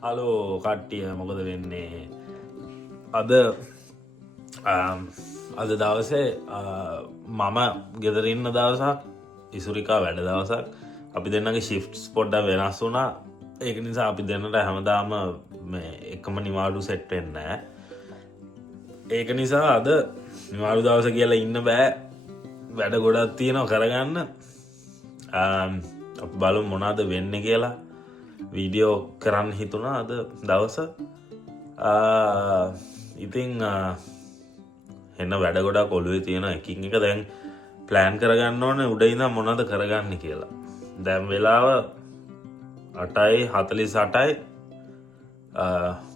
Hello කට්ටිය මොකද වෙන්නේ අද දවසේ මම ගෙදරඉන්න දවසක් ඉසුරිකා වැඩ දවසක් අපි දෙන්නගේ ශිෆ්ට්ස් පොඩ්ඩ වෙනස් වුනා ඒක නිසා අපි දෙන්නට හැමදාම එකම නිවාඩු සෙට්ටෙන්න ඒක නිසා අද නිවාඩු දවස කියලා ඉන්න බෑ වැඩ ගොඩක් තියෙනවා කරගන්න අපි බලු මොනාද වෙන්න කියලා වීඩියෝ කරන්න හිතුනා අද දවස ඉතිං එන්න වැඩ ගොඩා කොළුවේ තියෙන එකින් එක දැන් ප්ලෑන් කරගන්න ඕන උඩයිද මොනද කරගන්න කියලා දැම් වෙලාව 8:48යි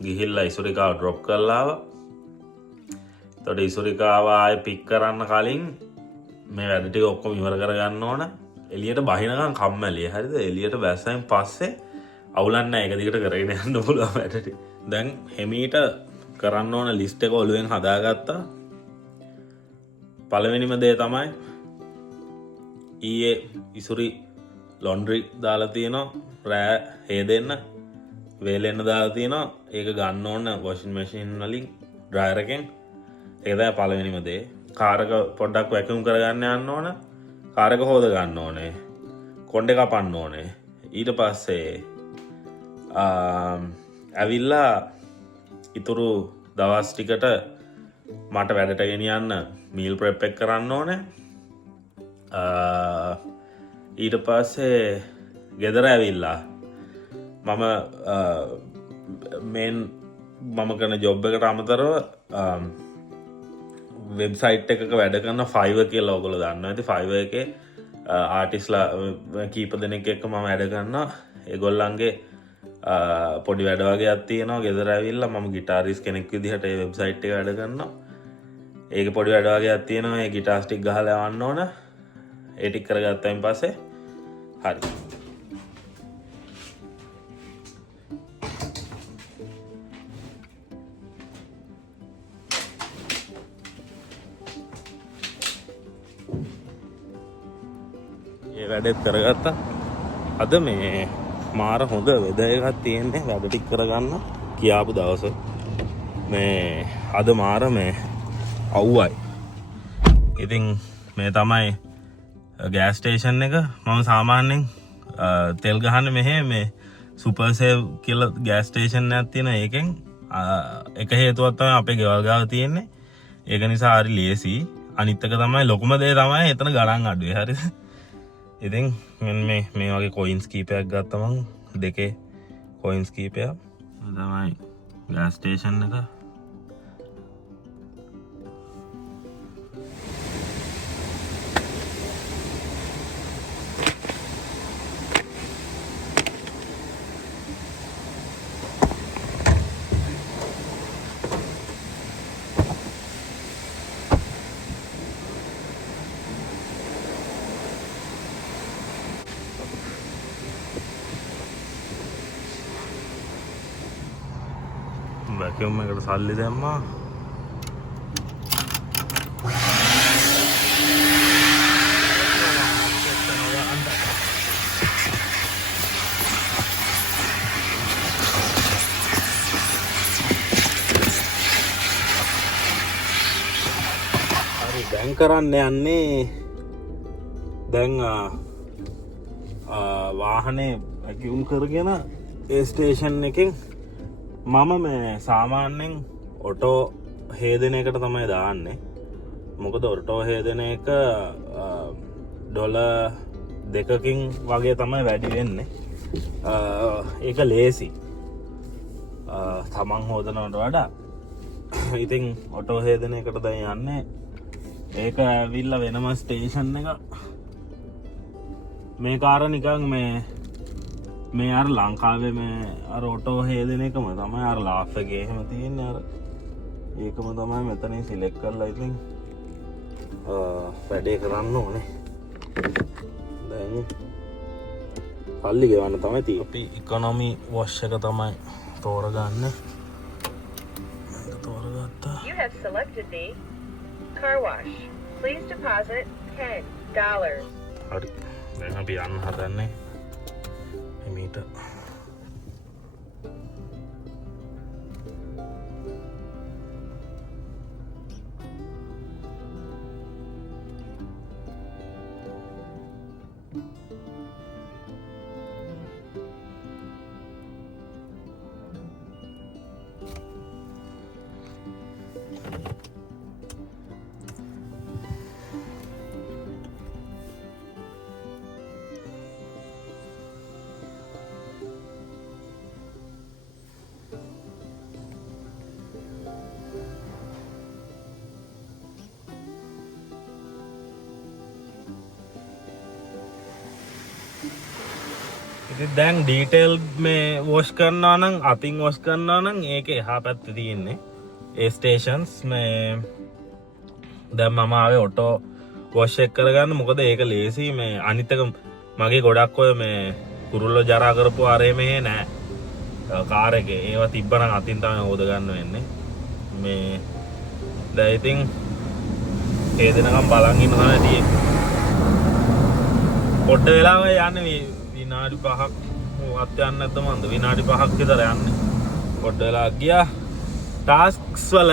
ගිහිල්ලා ඉසුරිකාව ඩ්‍රොප් කරලාව තොට ඉසුරිකාව ආය පික් කරන්න කලින් මේ වැඩටික ඔක්කොම ඉවර කරගන්න ඕන එලියට බහිනකම් කම්මැලිය හරිද එලියට බැස්සයින් පස්සේ අවුලන්න එක දිකට කරගෙන යන්න පුළුවන් වැඩට දැන් හෙමීට කරන්න ඕන ලිස්ට් එක ඔලුවෙන් හදාගත්තා පළවෙනිම දේ තමයි ඊයේ ඉසුරි ලොන්ඩ්‍රි දාලා තියෙනවා රෑ හේදෙන්න වේලෙන්න දාලා තියෙනවා ඒක ගන්න ඕන වොෂින් මැෂින් වලින් ඩ්‍රයර් එකෙන් ඒක තමයි පළවෙනිම දේ කාර් එක පොඩ්ඩක් වැකියුම් කරගන්න යන්න ඕන කාර් එක හොද ගන්න ඕනේ කොණ්ඩේ කපන්න ඕනේ ඊට පස්සේ ඇවිල්ලා ඉතුරු දවස් ටිකට මට වැඩට ගෙනියන්න මීල් ප්‍රෙප් එක කරන්න ඕන ඊට පස්සේ ගෙදර ඇවිල්ලා මම කන ජොබ් එකට අමතරව වෙබ්සයිට් එකක වැඩ කරන්න ෆයිව කියලා ඔගොල දන්න ඇති ෆයිව එක ආටිස්ලා කීප දෙනෙක් එක්ක මම වැඩ කරන්න එගොල්ලන්ගේ පොඩි වැඩ වගේ අත්තියනවා ගෙදර ඇවිල්ලා මම ගිටාරිස් කෙනෙක් විදිහට ඒ වෙබ්සයිට් එක වැඩ කරනවා ඒක පොඩි වැඩ වගේ අත්තියනවා ඒ ගිටාර්ස් ටික ගහලා යවන්න ඕන ඒ ටික කරගත්තයින් පස්සේ හරි ඒ වැඩෙත් කරගත්තා අද මේ මාර හොඳ වෙද එකක් තියෙන්නේ වැඩ ටික කරගන්න කියාපු දවස මේ අද මාර මේ අව්වයි ඉතින් මේ තමයි ගෑස් ස්ටේෂන් එක මම සාමාන්‍යයෙන් තෙල් ගහන්න මෙහෙ මේ සුපර්සේව් කියලා ගෑස් ස්ටේෂන් එකක් තියෙන එකෙන් එක හේතුවක් තමයි අපේ ගෙවල් ගාව තියෙන්නේ ඒක නිසා හරි ලේසි අනිත් එක තමයි ලොකුම දේ තමයි එතන ගණන් අඩුයි හරිද ඉතින් මේ වගේ කොයින්ස් කීපයක් ගත්තමං දෙකේ කොයින්ස් කීපයක් තමයි ගෑස් ස්ටේෂන් එක වැකියුම් එකට සල්ලි දැම්මා හරි දැන් කරන්න යන්නේ දැන් වාහනේ වැකියුම් කරගෙන ඒ ස්ටේෂන් එකෙන් මම මේ සාමාන්‍යෙන් ඔටෝ හේදන එකට තමයි දාන්නේ මොකද ඔටෝ හේදන එක ඩොල දෙකකින් වගේ තමයි වැඩි වෙන්නේ ඒක ලේසි තමන් හෝදනට වඩා ඉතින් ඔටෝ හේදන එකට ද යන්නේ ඒක ඇවිල්ල වෙනම ස්ටේෂන් එක මේ කාර නිකං මේ අර ලංකාවේ මේ අර ඔටෝ හේදන එකම තමයි අර ලාස්සගේ එහෙම තියෙන අර ඒකම තමයි මෙතනින් සිලෙක්ට් කරලා ඉතින් වැඩේ කරන්න ඕනේ දැන් පල්ලි ගෙවන්න තමයි තියෙන්නේ අපි ඉකොනොමි වොෂ් එක තමයි තෝරගන්න තෝරගත්තා You have selected the car wash. Please deposit $10. හරි දැන් අපි යන්න හදන්නේ එමීට ඉතින් දැන් ඩීටේල් මේ වොෂ් කරනවා නම් අතින් වොෂ් කරනවා නම් ඒක එහා පැත්තේ තියෙන්නේ ඒ ස්ටේෂන්ස් මේ දැන් මම ආවේ ඔටෝ වොෂ් එක කරගන්න මොකද ඒක ලේසි මේ අනිත් එක මගේ ගොඩක් ඔය මේ කුරුල්ලෝ ජරා කරපු ආරේ මේ නෑ කාර් එකේ ඒවා තිබ්බනම් අතින් තමයි හොද ගන්න වෙන්නේ මේ දැන් ඉතින් ඒ දෙනකම් බලන් ඉන්න තමයි තියෙන්නේ පොඩ්ඩ වෙලාව යන්නේ විනාඩි 5ක් වත් යන්නේ නැද්ද මන්ද විනාඩි 5ක් විතර යන්නේ පොඩ්ඩ වෙලා ගියා ටාස්ක්ස් වල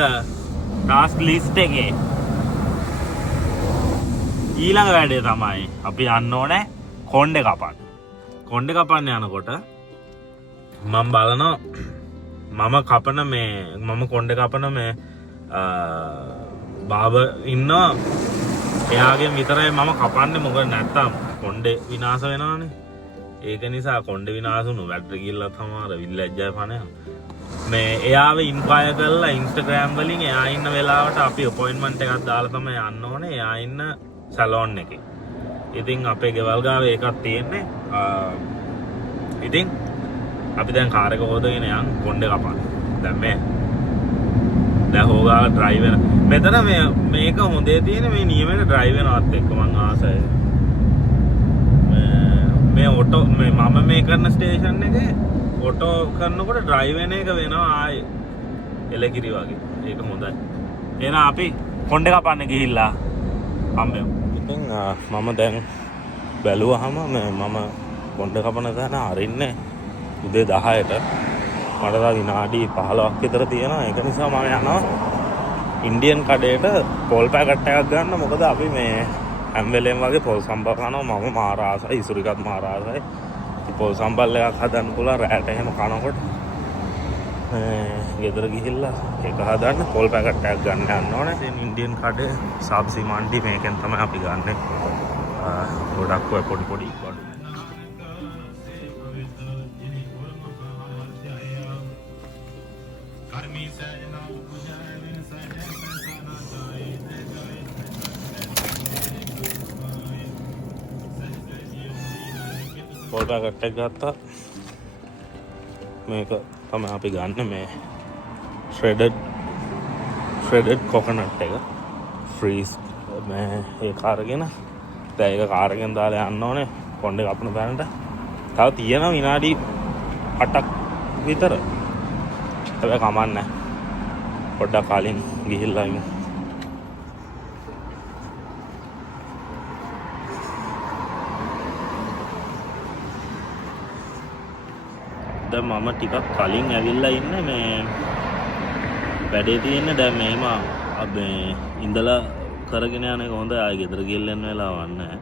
ටාස්ක් ලිස්ට් එකේ ඊළඟ වැඩේ තමයි අපි යන්න ඕනේ කොණ්ඩේ කපන්න යනකොට මම බලනවා මම කොණ්ඩේ කපන මේ බාබ ඉන්නවා එයාගෙන් විතරයි මම කපන්නේ මොකද නැත්තම් කොණ්ඩේ විනාශ වෙනවානේ ඒක නිසා කොණ්ඩේ විනාශ වුණු වැටට ගිල්ලත් සමහර විල්ලැජ්ජය පණ මේ එයාව ඉන්ක්වයර් කරලා ඉන්ස්ටාග්‍රෑම් වලින් එයා ඉන්න වෙලාවට අපි අපොයින්ට්මන්ට් එකක් දාලා තමයි යන්න ඕනේ එයා ඉන්න සැලෝන් එකේ. ඉතින් අපේ ගෙවල් ගාවේ එකක් තියෙන්නේ. ඉතින් අපි දැන් කාර් එක හොදගෙන යන් කොණ්ඩේ කපන්න. දැන් හොගා ඩ්‍රයිව් වෙන. මෙතන මේක හොඳේ තියෙන මේ නියමයට ඩ්‍රයිව් වෙනවත් එක්ක මං ආසයි. මේ ඔටෝ මම මේ කරන ස්ටේෂන් එකේ ඔටෝ කරනකොට ඩ්‍රයිව් වෙන එක වෙනවා ආයේ එලකිරි වගේ. ඒක හොඳයි. එහෙනම් අපි කොණ්ඩේ කපන්න ගිහිල්ලා හම්බෙමු. ඉතින් මම දැන් බැලුවාම මම කොණ්ඩේ කපන තැන අරින්නේ උදේ 10ට. මට තව විනාඩි 15ක් විතර තියෙනවා. ඒක නිසා මම යනවා ඉන්දියන් කඩේට පොල් පැකට් එකක් ගන්න. මොකද අපි මේ හැම වෙලේම වගේ පොල් සම්බල් කනවා. මම මාර ආසයි, ඉසුරිකත් මාර ආසයි. ඉතින් පොල් සම්බල් එකක් හදන්න පුළුවන් රැට එහෙම කනකොට. ගෙදර ගිහිල්ලා ඒක හදන්න පොල් පැකට් එකක් ගන්න යන්න ඕනේ. ඉතින් ඉන්දියන් කඩේ සබ්සි මණ්ඩි මේකෙන් තමයි අපි ගන්නෙ. ගොඩක් ඔය පොඩි පොඩි වඩු. පොල් පැකට් එක ගත්තා. මේක තමයි අපි ගන්න මේ shredded coconut එක freeze මේ ඒක අරගෙන දැන් ඒක කාර් එකෙන් දාලා යන්න ඕනේ කොණ්ඩේ කපන තැනට. තව තියෙනවා විනාඩි 8ක් විතර. හැබැයි කමන්නේ පොඩ්ඩක් කලින් ගිහිල්ලා ඉමු. දැන් මම ටිකක් කලින් ඇවිල්ලා ඉන්නේ මේ වැඩේ තියෙන්නේ දැන් මෙහිම මේ ඉඳලා කරගෙන යන එක හොඳයි. ආයෙ ගෙදර ගිහින් යන්න වෙලාවක් නැහැ.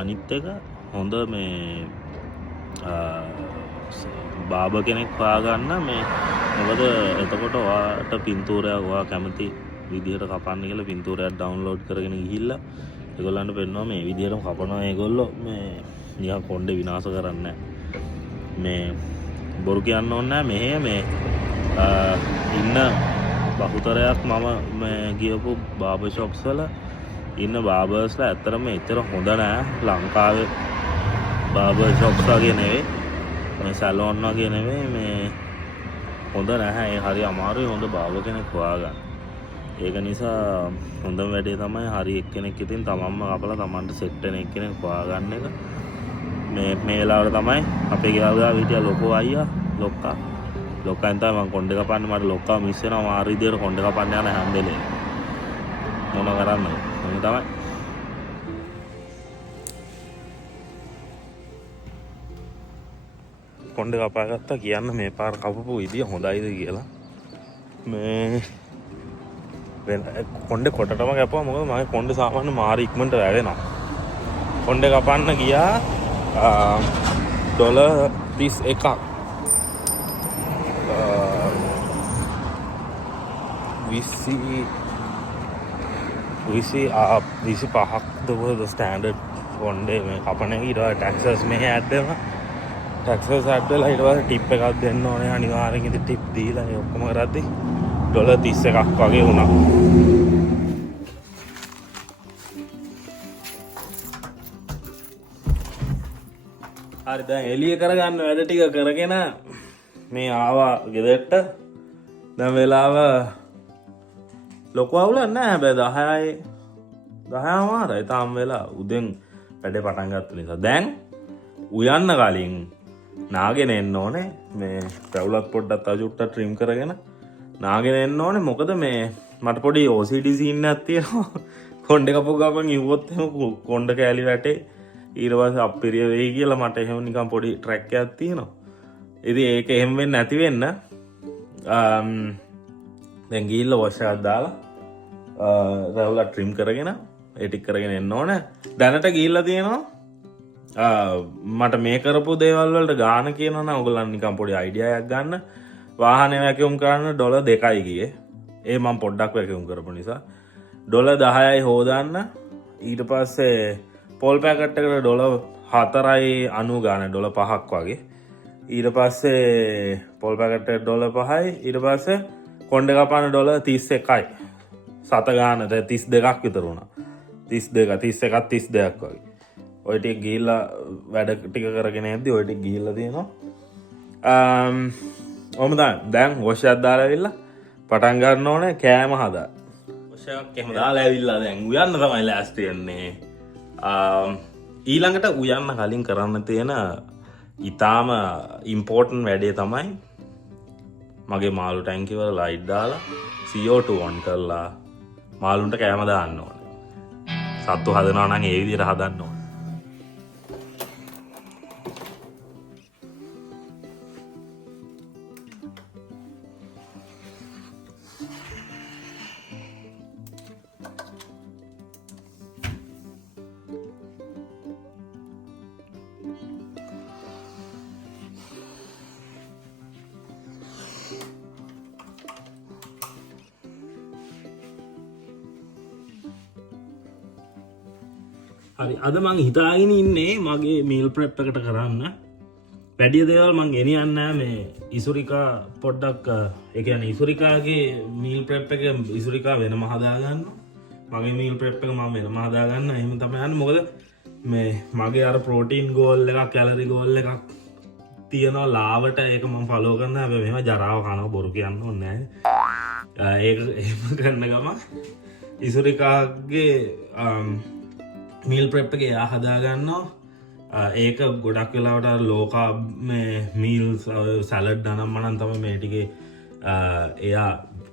අනිත් එක හොඳ මේ බාබ කෙනෙක් හොයාගන්න මේ මොකද එතකොට ඔයාට පින්තූරයක් ඔයා කැමති විදිහට කපන්න කියලා පින්තූරයක් ඩවුන්ලෝඩ් කරගෙන ගිහිල්ලා ඒගොල්ලන්ට පෙන්නනවා මේ විදිහටම කපනවා. ඒගොල්ලෝ මේ නිකන් කොණ්ඩේ විනාශ කරන්නේ නැහැ. මේ බොරු කියන්න ඕනේ නැහැ. මෙහෙ මේ ඉන්න බහුතරයක් මම මේ ගියපු බාබර් ෂොප්ස් වල ඉන්න බාබර්ස්ලා ඇත්තටම එච්චර හොඳ නෑ. ලංකාවේ බාබර් ෂොප්ස් වගේ නෙවෙයි, මේ සැලෝන් වගේ නෙවෙයි, මේ හොඳ නැහැ. ඒ හරි අමාරුයි හොඳ බාබර් කෙනෙක් හොයාගන්න. ඒක නිසා හොඳම වැඩේ තමයි හරි එක්කෙනෙක් ඉතින් තමන්ම කපලා තමන්ට සෙට් වෙන එක්කෙනෙක් හොයාගන්න එක. මේ වෙලාවට තමයි අපේ ගෙවල් ගාව හිටිය ලොකෝ අයියා ලොක්කෙන් තමයි මම කොණ්ඩේ කපන්නේ. මට ලොක්කා මිස් වෙනවා මාර විදියට කොණ්ඩේ කපන්න යන හැම වෙලේම. මොන කරන්නේ මම තමයි කොණ්ඩේ කපාගත්තා කියන්න මේ පාර කපපු විදිය හොඳයිද කියලා. මේ කොණ්ඩේ කොටටම කැපුවා. මොකද මගේ කොණ්ඩේ සාමාන්‍ය මාර ඉක්මනට වැඩෙනවා. කොණ්ඩේ කපන්න ගියා $31ක්. 25ක් දවද ස්ටෑන්ඩඩ් කොණ්ඩේ මේ කපන එක. ඊට පස්සේ ටැක්සස් මෙහෙ ඇඩ් වෙනවා. ටැක්සස් ඇඩ් වෙලා ඊට පස්සේ ටිප් එකක් දෙන්න ඕනේ අනිවාර්යෙන්. ඉතින් ටිප් දීලා ඒ ඔක්කොම කරද්දි $31ක් වගේ වුණා. හරි දැන් එළිය කරගන්න වැඩ ටික කරගෙන මේ ආවා ගෙදරට. දැන් වෙලාව ලොකු අවුලක් නැහැ හැබැයි 10:00යි තාම වෙලා උදෙන් වැඩේ පටන් ගත්ත නිසා. දැන් උයන්න කලින් නාගෙන එන්න ඕනේ. මේ පැවුලත් පොඩ්ඩක් අජුට්ට ට්‍රිම් කරගෙන නාගෙන එන්න ඕනේ. මොකද මේ මට පොඩි OCD සීන් එකක් තියෙනවා. කොණ්ඩේ කපු ගමන් ඉවුවොත් එහෙම කොණ්ඩ කෑලි වැටේ. ඊට පස්සේ අප්පිරිය වෙයි කියලා මට එහෙම නිකන් පොඩි ට්‍රැක් එකක් තියෙනවා. ඉතින් ඒක එහෙම වෙන්නේ නැති වෙන්න දැන් ගිහිල්ලා වොෂ් එකක් දාලා රැවුලා ට්‍රිම් කරගෙන ඒ ටික කරගෙන එන්න ඕනේ. දැනට ගිහිල්ලා තියෙනවා මට මේ කරපු දේවල් වලට ගාන කියනවා නම් ඔයගොල්ලන් නිකන් පොඩි අයිඩියා එකක් ගන්න. වාහනේ වැකියුම් කරන්න $2යි ගියේ. ඒ මම පොඩ්ඩක් වැකියුම් කරපු නිසා $10යි හොදන්න. ඊට පස්සේ පොල් පැකට් එකට $4.90 ගාන $5ක් වගේ. ඊට පස්සේ පොල් පැකට් එකට $5යි. ඊට පස්සේ කොණ්ඩේ කපන්න $31යි. සත ගාන 32ක් විතර වුණා. 31ක් වගේ. ඔය ටික ගිහිල්ලා වැඩ ටික කරගෙන යද්දි ඔය ටික ගිහිල්ලා තියෙනවා. ඔහොම දැන් වොෂ් එකක් දාලා ඇවිල්ලා පටන් ගන්න ඕනේ කෑම හදා. වොෂ් එකක් එහෙම දාලා ඇවිල්ලා දැන් උයන්න තමයි ලෑස්ති වෙන්නේ. ඊළඟට උයන්න කලින් කරන්න තියෙන ඊටාම ඉම්පෝටන්ට් වැඩේ තමයි මගේ මාළු ටැංකිය වල ලයිට් දාලා CO2 ඔන් කරලා මාළුන්ට කෑම දාන්න ඕනේ. සත්තු හදනවා නම් ඒ විදිහට හදන්න ඕනේ. හරි අද මං හිතාගෙන ඉන්නේ මගේ මීල් ප්‍රෙප් එකට කරන්න වැඩි දේවල් මං ගෙනියන්නේ නැහැ. මේ ඉසුරිකා පොඩ්ඩක් ඒ කියන්නේ ඉසුරිකාගේ මීල් ප්‍රෙප් එක ඉසුරිකා වෙනම හදා ගන්න. මගේ මීල් ප්‍රෙප් එක මම වෙනම හදා ගන්න. එහෙම තමයි යන්නේ. මොකද මේ මගේ අර ප්‍රෝටීන් ගෝල් එකක් කැලරි ගෝල් එකක් තියෙනවා ලාවට. ඒක මම ෆලෝ කරනවා. හැබැයි මෙහෙම ජරාව කනවා බොරු කියන්න ඕනේ නැහැ. ඒක එහෙම කරන ගම ඉසුරිකාගේ මීල් ප්‍රෙප් එක එයා හදා ගන්නවා. ඒක ගොඩක් වෙලාවට ලෝකා මේ මීල් සැලඩ් අනම් මනම් තමයි මේ ටිකේ එයා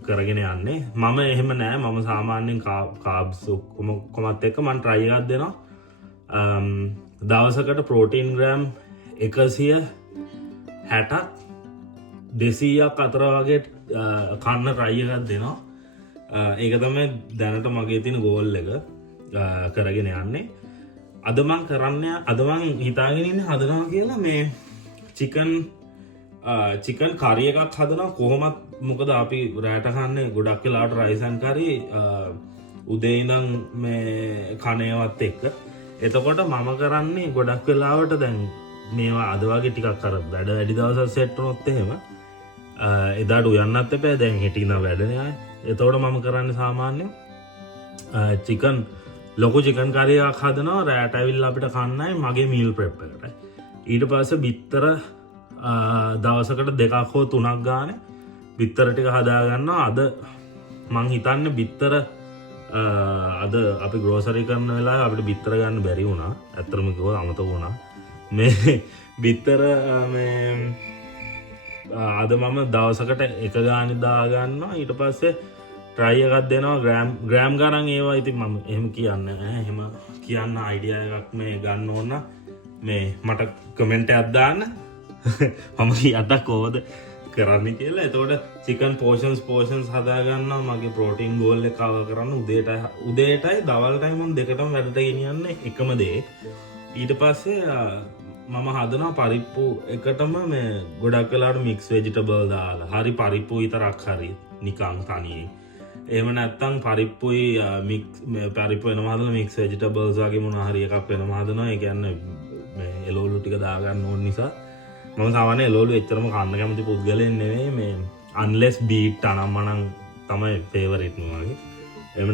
කරගෙන යන්නේ. මම එහෙම නෑ. මම සාමාන්‍යයෙන් කාබ්ස් කොමත් එක්ක මම try එකක් දෙනවා. දවසකට ප්‍රෝටීන් ග්‍රෑම් 160ක් 200ක් අතර වගේ කන්න try එකක් දෙනවා. ඒක තමයි දැනට මගේ තියෙන ගෝල් එක. කරගෙන යන්නේ. අද මං හිතාගෙන ඉන්නේ හදනවා කියලා මේ චිකන් කරි එකක් හදනවා. කොහොමත් මොකද අපි රෑට කන්නේ ගොඩක් වෙලාවට රයිස් ඇන්ඩ් කරි උදේ ඉඳන් මේ කණේවත් එක්ක. එතකොට මම කරන්නේ ගොඩක් වෙලාවට දැන් මේවා අද වගේ ටිකක් අර වැඩි දවසක් සෙට් වුණොත් එහෙම එදාට උයන්නත් එපා. දැන් හෙට ඉඳන් වැඩ නෑ. එතකොට මම කරන්නේ සාමාන්‍යයෙන් චිකන් ලොකු චිකන් කරියක් හදනවා. රෑට ඇවිල්ලා අපිට කන්නයි මගේ මීල් ප්‍රෙප් එකට. ඊට පස්සේ බිත්තර දවසකට 2ක් හෝ 3ක් ගානේ බිත්තර ටික හදා ගන්නවා. අද මං හිතන්නේ බිත්තර අද අපි ග්‍රෝසරි කරන වෙලාවේ අපිට බිත්තර ගන්න බැරි වුණා. ඇත්තටම කිව්වොත් අමතක වුණා. මේ බිත්තර මේ අද මම දවසකට 1 ගානේ දා ගන්නවා. ඊට පස්සේ try එකක් දෙනවා ග්‍රෑම් ගණන් ඒවා. ඉතින් මම එහෙම කියන්නේ නැහැ. එහෙම කියන්න අයිඩියා එකක් මේ ගන්න ඕන මේ මට කමෙන්ට් එකක් දාන්න. මම කියන්න කොහොමද කරන්නේ කියලා. එතකොට චිකන් පෝෂන්ස් හදා ගන්නවා. මගේ ප්‍රෝටීන් ගෝල් එක කවර් කරන්න උදේටයි දවල්ටයි මම දෙකටම වැඩට ගෙනියන්නේ එකම දේ. ඊට පස්සේ මම හදනවා පරිප්පු එකටම මේ ගොඩක් වෙලාවට මික්ස් වෙජිටබල් දාලා. හරි පරිප්පු විතරක් හරි නිකන් තනියෙන්. එහෙම නැත්තම් පරිප්පුයි පරිප්පු වෙනම හදලා මික්ස් වෙජිටබල්ස් වගේ මොනවා හරි එකක් වෙනම හදනවා. ඒ කියන්නේ මේ එළවලු ටික දාගන්න ඕන නිසා. මම සාමාන්‍ය එළවලු එච්චරම කන්න කැමති පුද්ගලයෙක් නෙවෙයි. මේ අන්ලෙස් බීට් අනම්මනම් තමයි ෆේවරිට් මගේ. එහෙම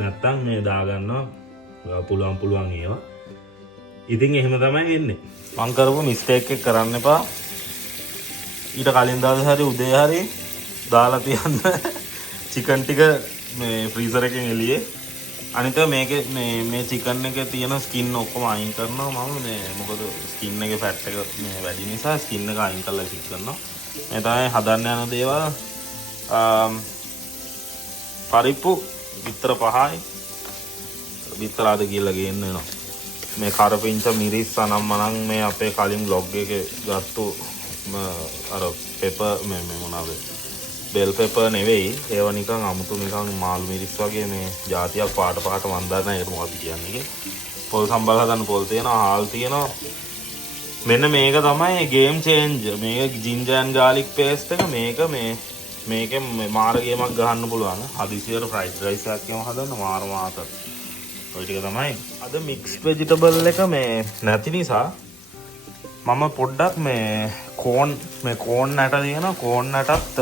නැත්තම් මේ දාගන්නවා පුළුවන් ඒවා. ඉතින් එහෙම තමයි වෙන්නේ. මං කරපු මිස්ටේක් එක කරන්න එපා. ඊට කලින් දවසේ හරි උදේ හරි දාලා තියන්න චිකන් ටික මේ ෆ්‍රීසර් එකෙන් එළියේ. අනිත මේකේ මේ චිකන් එකේ තියෙන ස්කින් ඔක්කොම අයින් කරනවා මම මේ මොකද ස්කින් එකේ ෆැට් එක මේ වැඩි නිසා ස්කින් එක අයින් කරලා චෙක් කරනවා. මේ තමයි හදන්න යන දේවල්. පරිප්පු විතර 5යි. විතර අද කියලා ගේන්න වෙනවා. මේ කරපිංච මිරිස් අනම්මනම් මේ අපේ කලින් vlog එකේ ගත්තු අර පෙපර් මේ මොනවාද බෙල් පෙපර් නෙවෙයි ඒව නිකන් අමුතු නිකන් මාළු මිරිස් වගේ මේ જાතියක් පාට මන් දන්නේ නැහැ ඒක මොකක්ද කියන්නේ. පොල් සම්බල් හදන්න පොල් තියෙනවා හාල් තියෙනවා. මෙන්න මේක තමයි ගේම් චේන්ජර්. මේක ජින්ජර් ඇන්ඩ් ගාලික් පේස්ට් එක මේකෙන් මාර ගේමක් ගහන්න පුළුවන්. හදිසියට ෆ්‍රයිඩ් රයිස් එකක් කියම හදන්න මාර මාතර. ඔය ටික තමයි. අද මික්ස් වෙජිටබල් එක මේ නැති නිසා මම පොඩ්ඩක් මේ කෝන් නැට තියෙනවා. කෝන් නැටත්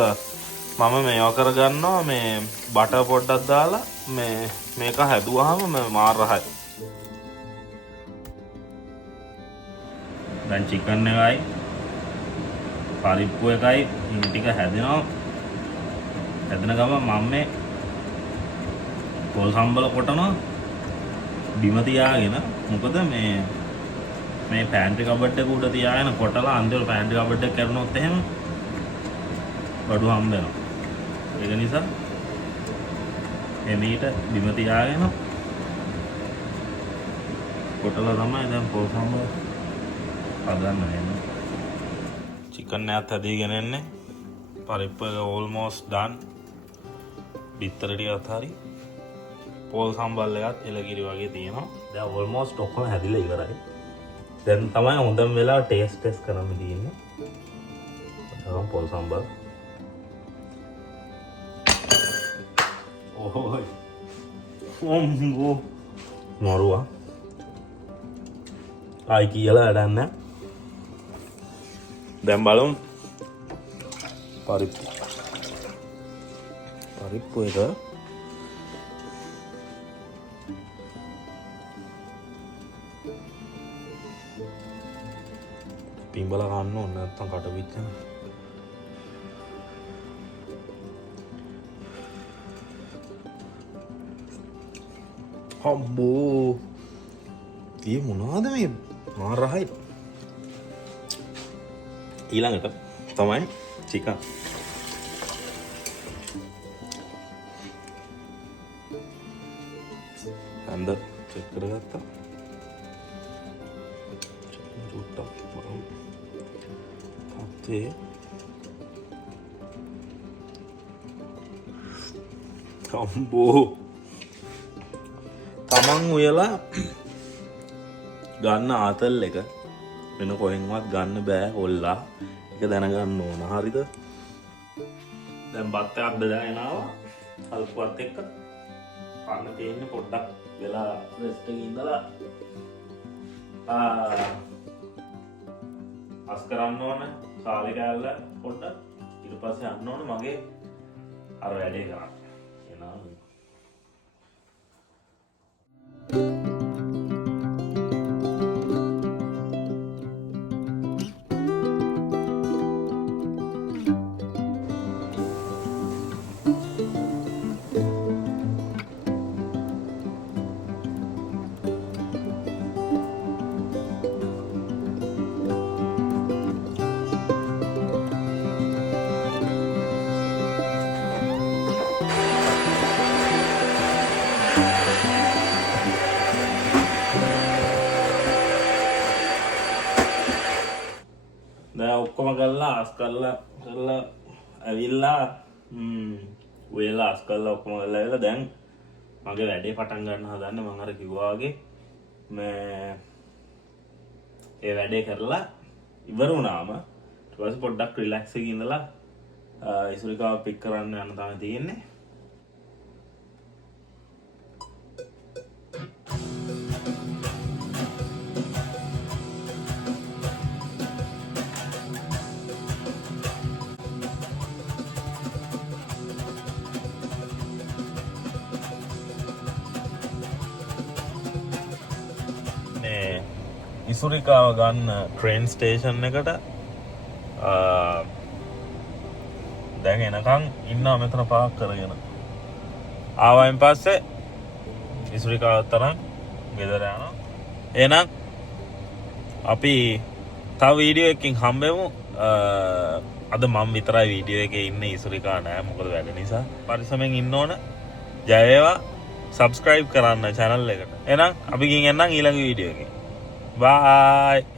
මම මේවා කරගන්නවා මේ බටර් පොඩ්ඩක් දාලා මේක හැදුවාම මාර රහයි. දැන් චිකන් එකයි පරිප්පු එකයි මේ ටික හැදෙනවා. හැදෙන ගමන් මම මේ පොල් සම්බල කොටනවා බිම තියාගෙන. මොකද මේ පෑන්ට්‍රි කබඩ් එක උඩ තියාගෙන කොටලා අන්තිමට පෑන්ට්‍රි කබඩ් එක කරනොත් එහෙම බඩු හම්බ වෙනවා. ඒක නිසා එමීට බිම තියාගෙන කොටලා තමයි දැන් පොල් සම්බල හදන්න එන්නේ. චිකන් එකත් හදීගෙන එන්නේ. පරිප්පු එක ඕල්මෝස්ට් ඩන්. බිත්තර ටිකත් හරි. පොල් සම්බල් එකත් එලකිරි වගේ තියෙනවා. දැන් ඕල්මෝස්ට් ඔක්කොම හැදිලා ඉවරයි. දැන් තමයි හොඳම වෙලාව ටෙස්ට් කරන්න තියෙන්නේ. පොල් සම්බල්. ඕයි. ඔම්බෝ. මරුවා. ආයි කියලා වැඩක් නැහැ. දැන් බලමු පරිප්පු එක පිඹලා ගන්න ඕන නැත්නම් කට පිච්චෙන. අම්බෝ ඊ මොනවාද මේ මාර රහයි. ඊළඟට තමයි චිකන්. හන්ද චෙක් කරගත්තා. චුට්ටක් පත්තේ කම්බෝ තමන් උයලා ගන්න ආතල් එක වෙන කොහෙන්වත් ගන්න බෑ ඔල්ලා. එක දැනගන්න ඕන. හරිද? දැන් බත් එකක් බෙදාගෙන ආවා. අල්පුවත් එක්ක කන්න තියෙන්නේ පොඩ්ඩක් වෙලා රෙස්ට් එකේ ඉඳලා අස් කරන්න ඕන කාලේ කෑල්ල පොඩ්ඩක්. ඊට පස්සේ යන්න ඕන මගේ අර වැඩේ කරන්න. එනවා ඔක්කොම කරලා අස් කරලා ඇවිල්ලා ඔයලා අස් කරලා ඔක්කොම කරලා ඇවිල්ලා දැන් මගේ වැඩේ පටන් ගන්න හදන්නේ. මම අර කිව්වා වගේ ඒ වැඩේ කරලා ඉවර වුණාම ඊට පස්සේ පොඩ්ඩක් රිලැක්ස් එකේ ඉඳලා ඉසුරිකාව පික් කරන්න යන්න තමයි තියෙන්නේ. ඉසුරිකාව ගන්න ට්‍රේන් ස්ටේෂන් එකට දැන් එනකං ඉන්නවා මෙතන පාක් කරගෙන. ආවයින් පස්සේ ඉසුරිකාවත් තරම් ගෙදර යනවා. එහෙනම් අපි තව වීඩියෝ එකකින් හම්බෙමු. අද මම විතරයි වීඩියෝ එකේ ඉන්නේ, ඉසුරිකා නෑ මොකද වැඩ නිසා. පරිස්සමෙන් ඉන්න ඕන. ජය වේවා. subscribe කරන්න channel එකට. එහෙනම් අපි ගිහින් එන්නම් ඊළඟ වීඩියෝ එකේ. bye.